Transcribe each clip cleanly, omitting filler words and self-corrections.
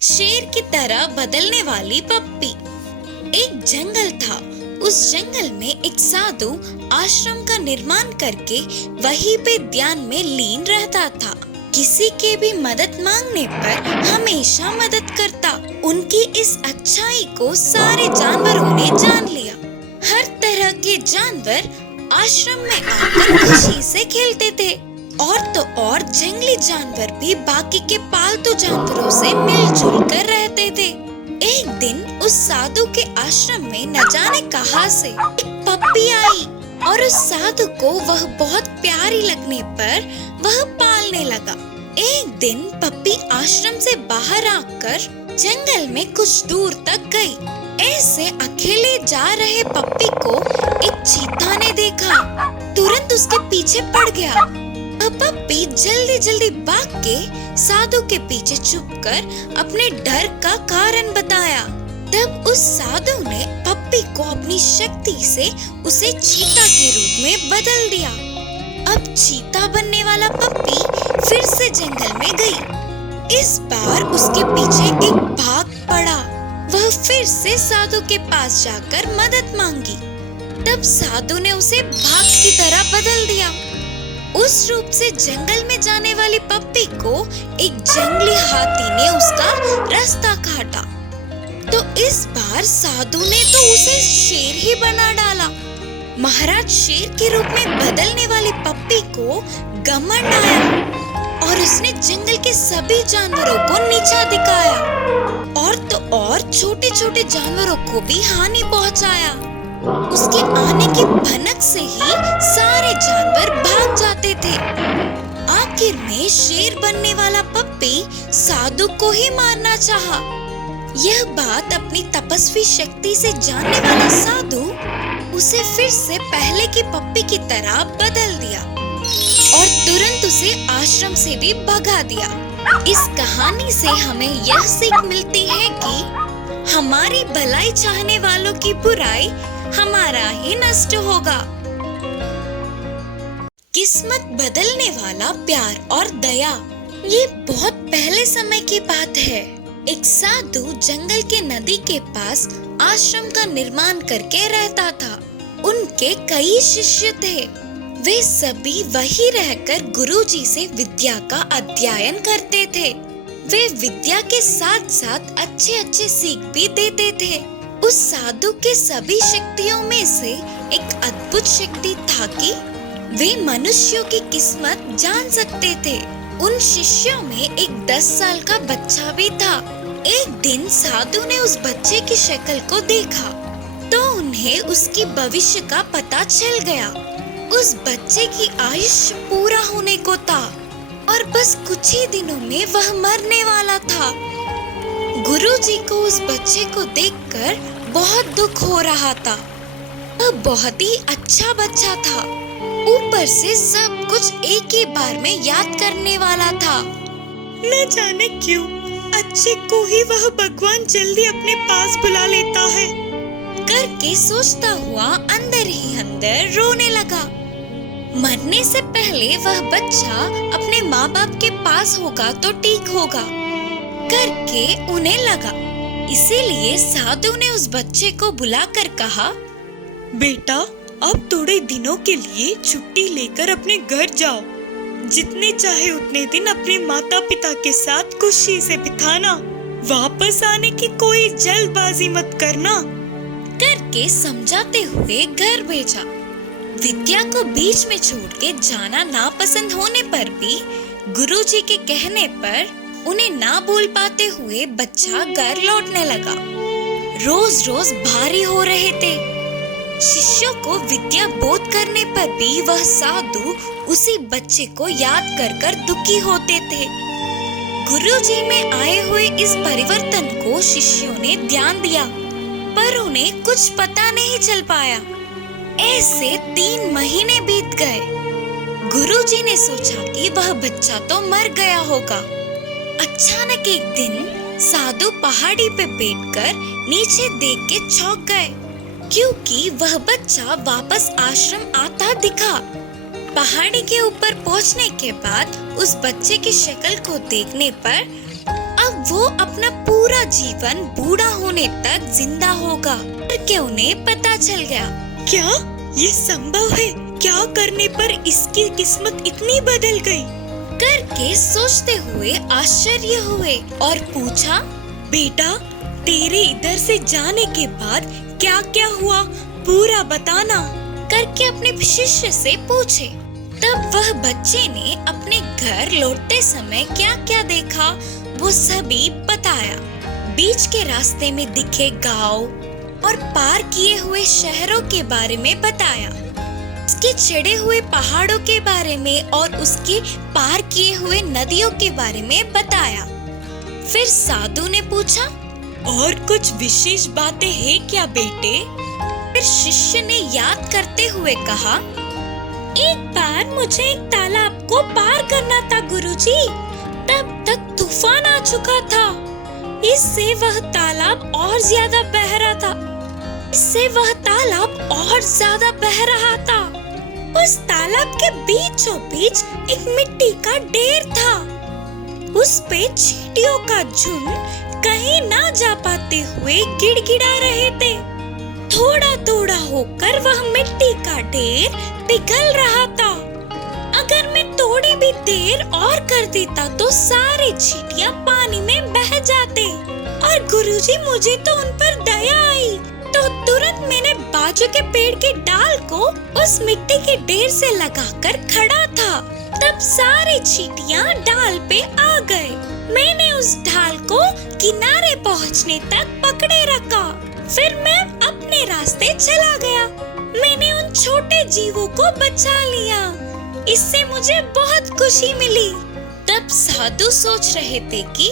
शेर की तरह बदलने वाली पप्पी। एक जंगल था। उस जंगल में एक साधु आश्रम का निर्माण करके वहीं पे ध्यान में लीन रहता था। किसी के भी मदद मांगने पर हमेशा मदद करता। उनकी इस अच्छाई को सारे जानवरों ने जान लिया। हर तरह के जानवर आश्रम में आकर खुशी से खेलते थे। और तो और जंगली जानवर भी बाकी के पालतू जानवरों से मिलजुल कर रहते थे। एक दिन उस साधु के आश्रम में न जाने कहां से एक पप्पी आई और उस साधु को वह बहुत प्यारी लगने पर वह पालने लगा। एक दिन पप्पी आश्रम से बाहर आकर जंगल में कुछ दूर तक गई। ऐसे अकेले जा रहे पप्पी को एक चीता ने देखा। तुरंत उसके पीछे पड़ गया। पप्पी जल्दी जल्दी भाग के साधु के पीछे छुपकर अपने डर का कारण बताया। तब उस साधु ने पप्पी को अपनी शक्ति से उसे चीता के रूप में बदल दिया। अब चीता बनने वाला पप्पी फिर से जंगल में गई। इस बार उसके पीछे एक भाग पड़ा। वह फिर से साधु के पास जाकर मदद मांगी। तब साधु ने उसे भाग की तरह बदल दिया। उस रूप से जंगल में जाने वाली पप्पी को एक जंगली हाथी ने उसका रास्ता काटा। तो इस बार साधु ने तो उसे शेर ही बना डाला। महाराज शेर के रूप में बदलने वाली पप्पी को घमंड आया और उसने जंगल के सभी जानवरों को नीचा दिखाया। और तो और छोटे छोटे जानवरों को भी हानि पहुंचाया। उसके आने की भनक से ही सारे जानवर भाग जाते थे। आखिर में शेर बनने वाला पप्पी साधु को ही मारना चाहा। यह बात अपनी तपस्वी शक्ति से जानने वाला साधु उसे फिर से पहले की पप्पी की तरह बदल दिया और तुरंत उसे आश्रम से भी भगा दिया। इस कहानी से हमें यह सीख मिलती है कि हमारी भलाई चाहने वालों की बुराई हमारा ही नष्ट होगा। किस्मत बदलने वाला प्यार और दया। ये बहुत पहले समय की बात है। एक साधु जंगल के नदी के पास आश्रम का निर्माण करके रहता था। उनके कई शिष्य थे। वे सभी वहीं रहकर गुरुजी से विद्या का अध्ययन करते थे। वे विद्या के साथ साथ अच्छे अच्छे सीख भी देते थे। उस साधु के सभी शक्तियों में से एक अद्भुत शक्ति था कि वे मनुष्यों की किस्मत जान सकते थे। उन शिष्यों में एक 10 साल का बच्चा भी था। एक दिन साधु ने उस बच्चे की शक्ल को देखा तो उन्हें उसकी भविष्य का पता चल गया। उस बच्चे की आयुष्य पूरा होने को था और बस कुछ ही दिनों में वह मरने वाला था। गुरुजी को उस बच्चे को देखकर बहुत दुख हो रहा था। वह बहुत ही अच्छा बच्चा था। ऊपर से सब कुछ एक ही बार में याद करने वाला था। न जाने क्यों अच्छे को ही वह भगवान जल्दी अपने पास बुला लेता है करके सोचता हुआ अंदर ही अंदर रोने लगा। मरने से पहले वह बच्चा अपने माँ बाप के पास होगा तो ठीक होगा करके उन्हें लगा। इसीलिए साधु ने उस बच्चे को बुलाकर कहा, बेटा अब थोड़े दिनों के लिए छुट्टी लेकर अपने घर जाओ। जितने चाहे उतने दिन अपने माता पिता के साथ खुशी से बिताना। वापस आने की कोई जल्दबाजी मत करना करके समझाते हुए घर भेजा। विद्या को बीच में छोड़ के जाना नापसंद होने पर भी गुरुजी के कहने पर उन्हें ना बोल पाते हुए बच्चा घर लौटने लगा। रोज रोज भारी हो रहे थे। शिष्यों को विद्या बोध करने पर भी वह साधु उसी बच्चे को याद कर कर दुखी होते थे। गुरुजी में आए हुए इस परिवर्तन को शिष्यों ने ध्यान दिया पर उन्हें कुछ पता नहीं चल पाया। ऐसे 3 महीने बीत गए। गुरुजी ने सोचा कि वह बच्चा तो मर गया होगा। अचानक एक दिन साधु पहाड़ी पे बैठकर नीचे देख के चौंक गए क्योंकि वह बच्चा वापस आश्रम आता दिखा। पहाड़ी के ऊपर पहुंचने के बाद उस बच्चे की शक्ल को देखने पर अब वो अपना पूरा जीवन बूढ़ा होने तक जिंदा होगा, करके उन्हें पता चल गया। क्या ये संभव है? क्या करने पर इसकी किस्मत इतनी बदल गई? करके सोचते हुए आश्चर्य हुए और पूछा, बेटा, तेरे इधर से जाने के बाद क्या क्या हुआ, पूरा बताना। करके अपने शिष्य से पूछे। तब वह बच्चे ने अपने घर लौटते समय क्या क्या देखा वो सभी बताया। बीच के रास्ते में दिखे गांव और पार किए हुए शहरों के बारे में बताया, उसके चढ़े हुए पहाड़ों के बारे में और उसके पार किए हुए नदियों के बारे में बताया। फिर साधु ने पूछा, और कुछ विशेष बातें हैं क्या बेटे? फिर शिष्य ने याद करते हुए कहा, एक बार मुझे एक तालाब को पार करना था गुरुजी, तब तक तूफान आ चुका था। इससे वह तालाब और ज्यादा बह रहा था। उस तालाब के बीचों बीच एक मिट्टी का ढेर था। उस पे चींटियों का झुंड कहीं ना जा पाते हुए गिड़गिड़ा रहे थे। थोड़ा थोड़ा होकर वह मिट्टी का ढेर पिघल रहा था। अगर मैं थोड़ी भी देर और कर देता तो सारे चींटियां पानी में बह जाते। और गुरुजी, मुझे तो उन पर दया आई, तो तुरंत मैंने बाजू के पेड़ के डाल को उस मिट्टी के ढेर से लगाकर खड़ा था। तब सारे चींटियां डाल पे आ गए। मैंने उस ढाल को किनारे पहुंचने तक पकड़े रखा। फिर मैं अपने रास्ते चला गया। मैंने उन छोटे जीवों को बचा लिया। इससे मुझे बहुत खुशी मिली। तब साधु सोच रहे थे कि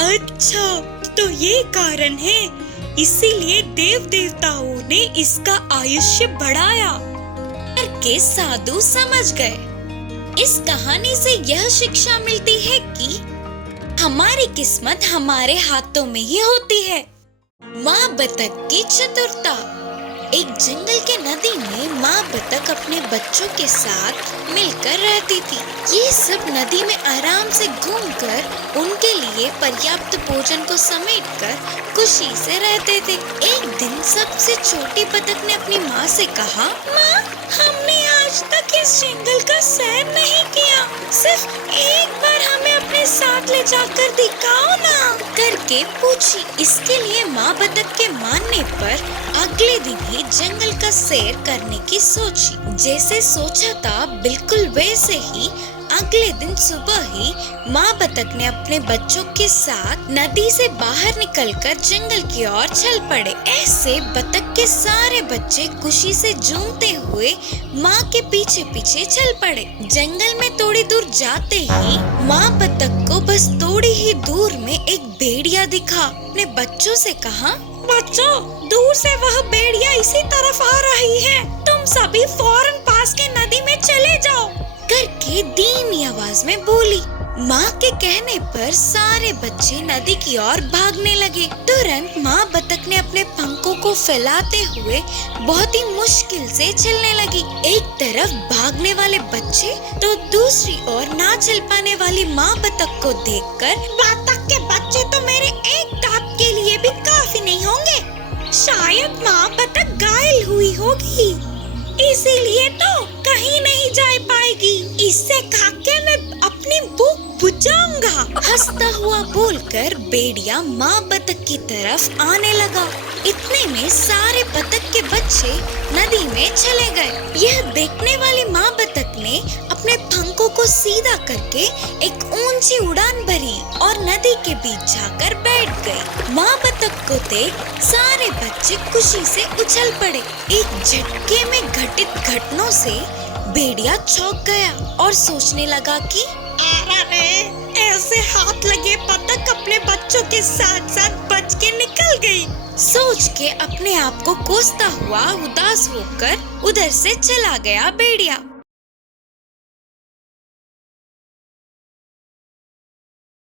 अच्छा, तो ये कारण है, इसीलिए देव देवताओं ने इसका आयुष्य बढ़ाया। करके साधु समझ गए। इस कहानी से यह शिक्षा मिलती है कि हमारी किस्मत हमारे हाथों में ही होती है। माँ बतख की चतुरता। एक जंगल के नदी में माँ बतख अपने बच्चों के साथ मिलकर रहती थी। ये सब नदी में आराम से घूमकर उनके लिए पर्याप्त भोजन को समेटकर खुशी से रहते थे। एक दिन सबसे छोटी बतख ने अपनी माँ से कहा, माँ, हमने आज तक इस जंगल का सैर नहीं किया। सिर्फ एक बार हमें अपने साथ ले जाकर दिखाओ ना। करके पूछी। इसके लिए माँ बतख के मानने पर अगले दिन ही जंगल का सैर करने की सोची। जैसे सोचा था बिल्कुल वैसे ही अगले दिन सुबह ही माँ बतख ने अपने बच्चों के साथ नदी से बाहर निकलकर जंगल की ओर चल पड़े। ऐसे बतख के सारे बच्चे खुशी से झूमते हुए माँ के पीछे पीछे चल पड़े। जंगल में थोड़ी दूर जाते ही माँ बतख को बस थोड़ी ही दूर में एक भेड़िया दिखा। अपने बच्चों से कहा, बच्चों, दूर से वह भेड़िया इसी तरफ आ रही है। तुम सभी फौरन पास के नदी में चले जाओ। करके धीमी आवाज में बोली। माँ के कहने पर सारे बच्चे नदी की ओर भागने लगे। तुरंत माँ बतख ने अपने पंखों को फैलाते हुए बहुत ही मुश्किल से चलने लगी। एक तरफ भागने वाले बच्चे तो दूसरी ओर ना चल पाने वाली माँ बतख को देखकर, बतख के बच्चे तो मेरे एक दांत के लिए भी काफी नहीं होंगे। शायद माँ बतख घायल हुई होगी, इसीलिए तो कहीं नहीं जा पाएगी। इससे खाके मैं अपनी भूख बुझाऊंगा। हंसता हुआ बोलकर भेड़िया माँ बतख की तरफ आने लगा। इतने में सारे बतख के बच्चे नदी में चले गए। यह देखने वाली माँ बतख ने अपने पंखों को सीधा करके एक ऊंची उड़ान भरी और नदी के बीच जाकर बैठ गई। माँ बतख को देख सारे बच्चे खुशी से उछल पड़े। एक झटके में घटित घटनाओं से भेड़िया चौंक गया और सोचने लगा कि अरे, ऐसे हाथ लगे बतख अपने बच्चों के साथ साथ बच के निकल गई। सोच के अपने आप को कोसता हुआ उदास होकर उधर से चला गया भेड़िया।